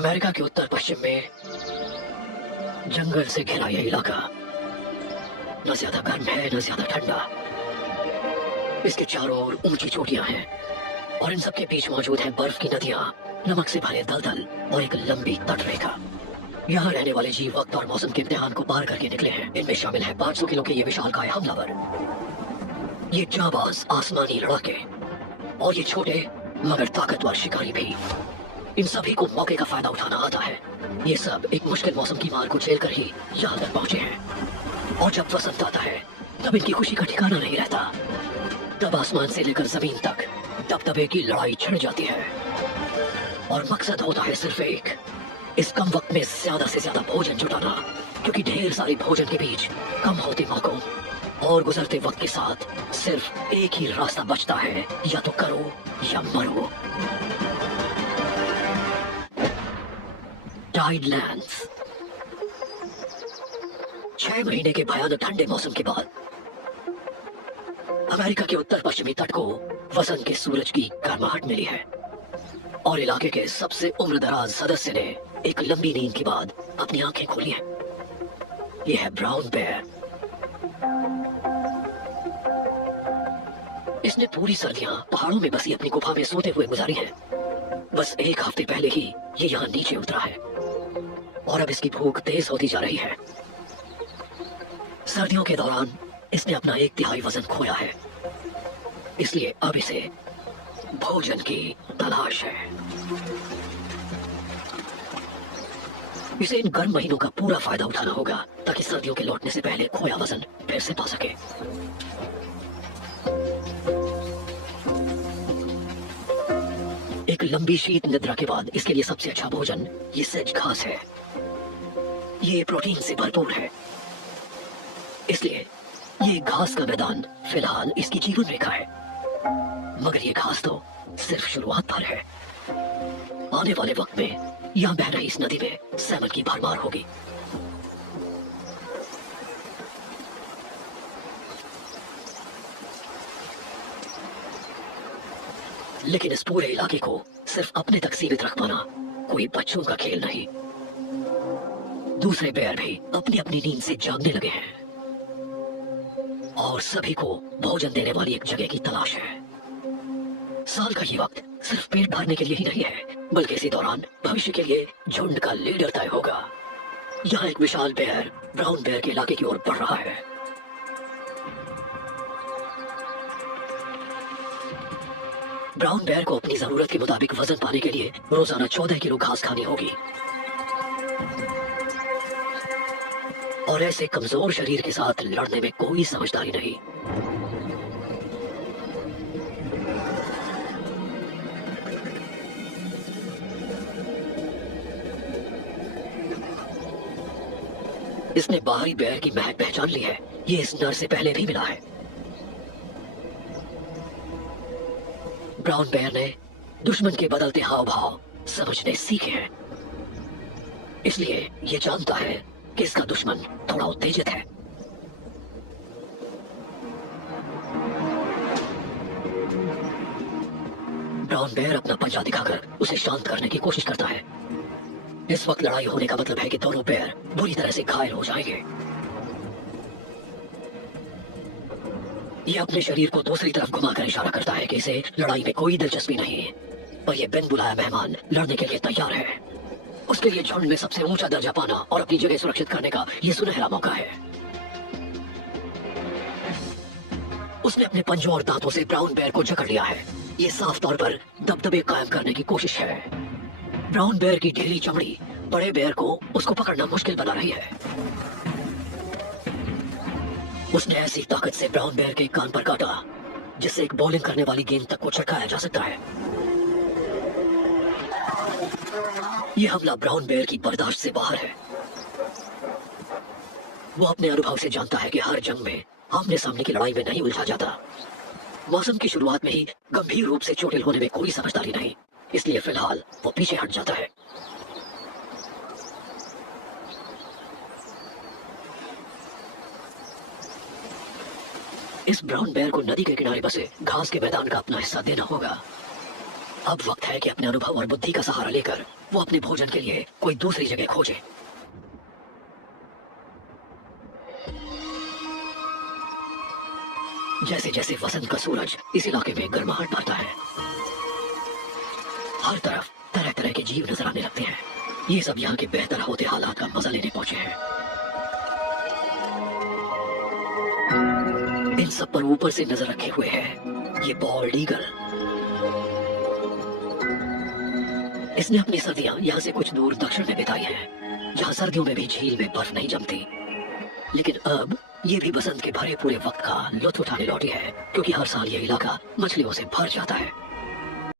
America के उत्तर पश्चिम में जंगल से घिरा यह इलाका न ज्यादा गर्म है न ज्यादा ठंडा। इसके चारों ओर ऊंची चोटियां हैं और इन सबके बीच मौजूद हैं बर्फ की नदियां, नमक से भरे दलदल और एक लंबी तटरेखा। यहाँ रहने वाले जीव वक्त और मौसम के इम्तिहान को पार करके निकले हैं। इनमें शामिल है 500 किलो के ये विशालकाय हमलावर, ये जाबाज आसमानी लड़ाके और ये छोटे मगर ताकतवर शिकारी भी। इन सभी को मौके का फायदा उठाना आता है। ये सब एक मुश्किल मौसम की मार को झेलकर ही यहाँ तक पहुंचे हैं। और जब वसंत आता है तब इनकी खुशी का ठिकाना नहीं रहता। तब आसमान से लेकर जमीन तक दबदबे की लड़ाई छिड़ जाती है और मकसद होता है सिर्फ एक, इस कम वक्त में ज्यादा से ज्यादा भोजन जुटाना। क्योंकि ढेर सारे भोजन के बीच कम होते मौकों और गुजरते वक्त के साथ सिर्फ एक ही रास्ता बचता है, या तो करो या मरो। टाइडलैंड्स। 6 महीने के भयानक ठंडे मौसम के बाद अमेरिका के उत्तर पश्चिमी तट को वसंत के सूरज की गर्माहट मिली है और इलाके के सबसे उम्रदराज सदस्य ने एक लंबी नींद के बाद अपनी आंखें खोली हैं। यह है ब्राउन बेयर। इसने पूरी सर्दियां पहाड़ों में बसी अपनी गुफा में सोते हुए गुजारी हैं। बस एक हफ्ते पहले ही ये यहाँ नीचे उतरा है और अब इसकी भूख तेज होती जा रही है। सर्दियों के दौरान इसने अपना 1/3 वजन खोया है, इसलिए अब इसे भोजन की तलाश है। इसे इन गर्म महीनों का पूरा फायदा उठाना होगा ताकि सर्दियों के लौटने से पहले खोया वजन फिर से पा सके। एक लंबी शीत निद्रा के बाद इसके लिए सबसे अच्छा भोजन ये सेज घास है। ये प्रोटीन से भरपूर है, इसलिए ये घास का मैदान फिलहाल इसकी जीवन रेखा है। मगर ये घास तो सिर्फ शुरुआत पर है। आने वाले वक्त में यहाँ बह रही इस नदी में सैमन की भरमार होगी। लेकिन इस पूरे इलाके को सिर्फ अपने तक सीमित रख पाना कोई बच्चों का खेल नहीं। दूसरे बेयर भी अपनी अपनी नींद से जागने लगे हैं और सभी को भोजन देने वाली एक जगह की तलाश है। साल का ये वक्त सिर्फ पेट भरने के लिए ही नहीं है, बल्कि इसी दौरान भविष्य के लिए झुंड का लीडर तय होगा। यहाँ एक विशाल बेयर ब्राउन बेयर के इलाके की ओर बढ़ रहा है। ब्राउन बेयर को अपनी जरूरत के मुताबिक वजन पाने के लिए रोजाना 14 किलो घास खानी होगी और ऐसे कमजोर शरीर के साथ लड़ने में कोई समझदारी नहीं। इसने बाहरी बेयर की महक पहचान ली है। ये इस नर से पहले भी मिला है। ब्राउन बेयर ने दुश्मन के बदलते हाव भाव समझने सीखे हैं, इसलिए ये जानता है कि इसका दुश्मन थोड़ा उत्तेजित है। ब्राउन बेयर अपना पंजा दिखाकर उसे शांत करने की कोशिश करता है। इस वक्त लड़ाई होने का मतलब है कि दोनों बेयर बुरी तरह से घायल हो जाएंगे। ये अपने शरीर को दूसरी तरफ घुमाकर इशारा करता है कि इसे लड़ाई में कोई दिलचस्पी नहीं है और ये बिन बुलाया मेहमान लड़ने के लिए तैयार है। उसके लिए झुंड में सबसे ऊंचा दर्जा पाना और अपनी जगह सुरक्षित करने का ये सुनहरा मौका है। उसने अपने पंजों और दांतों से ब्राउन बेयर को जकड़ लिया है। ये साफ तौर पर दबदबे कायम करने की कोशिश है। ब्राउन बेयर की ढीली चमड़ी बड़े बेयर को उसको पकड़ना मुश्किल बना रही है। उसने ऐसी ताकत से ब्राउन बेयर के कान पर काटा जिससे एक बॉलिंग करने वाली गेंद तक को छटकाया जा सकता है। यह हमला ब्राउन बेयर की बर्दाश्त से बाहर है। वो अपने अनुभव से जानता है कि हर जंग में आमने सामने की लड़ाई में नहीं उलझा जाता। मौसम की शुरुआत में ही गंभीर रूप से चोटिल होने में कोई समझदारी नहीं, इसलिए फिलहाल वो पीछे हट जाता है। इस ब्राउन बेयर को नदी के किनारे बसे घास के मैदान का अपना हिस्सा देना होगा। अब वक्त है कि अपने अनुभव और बुद्धि का सहारा लेकर वो अपने भोजन के लिए कोई दूसरी जगह खोजे। जैसे जैसे वसंत का सूरज इस इलाके में गर्माहट भरता है, हर तरफ तरह तरह के जीव नजर आने लगते हैं। ये सब यहाँ के बेहतर होते हालात का मजा लेने पहुंचे हैं। इन सब पर ऊपर से नजर रखे हुए है ये बॉल्ड ईगल। इसने अपनी सर्दियां यहाँ से कुछ दूर दक्षिण में बिताई हैं, जहाँ सर्दियों में भी झील में बर्फ नहीं जमती। लेकिन अब ये भी बसंत के भरे पूरे वक्त का लुत्फ उठाने लौटी है, क्योंकि हर साल ये इलाका मछलियों से भर जाता है।